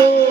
বন্ধু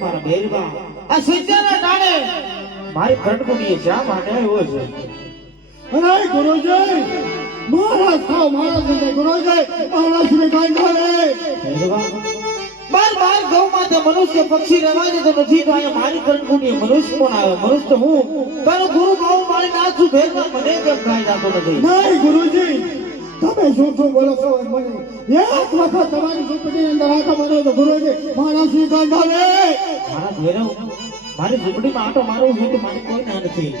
મારા બેરબા આ સિદ્ધાના ટાણે મારી ખંડકુડીએ શા માટે આવ્યો છે? અરે ગુરુજી મહારાજ થાવ મહારાજ ગુરુજી કાંઈ કરે બાર બાર ગૌ માતા મનુષ્ય પક્ષી રહેવાય તો નથી તો અહીંયા મારી કંકુની મનુષ્ય કોણ આવે? મનુષ્ય તો હું. તારો ગુરુ ભાવ મારી નાખું ભેરબા મને કેમ કાંઈ જાતો નથી નહીં ગુરુજી તમે શું શું બોલો છો મને? એક વખત તમારી ઝૂંપડી અંદર આટો મારો તો ગુરુજી મારા કાંઈ કરે મારા ભેરવ મારી ઝૂંપડીમાં આટો મારું હું તો મારી કોઈ ના નથી.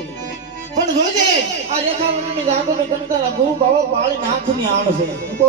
પણ જોજે આ રેખાવર્ણની જાગો મેં કંટાળા ગુરુ ભાવો પાળી નાથની આણ છે. બહુ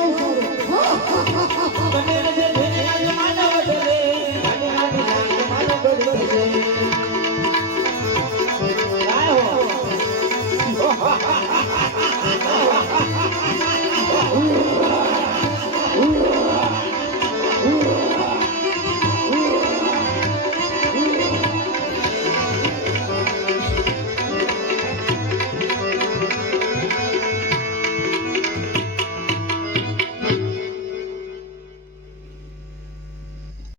Thank you.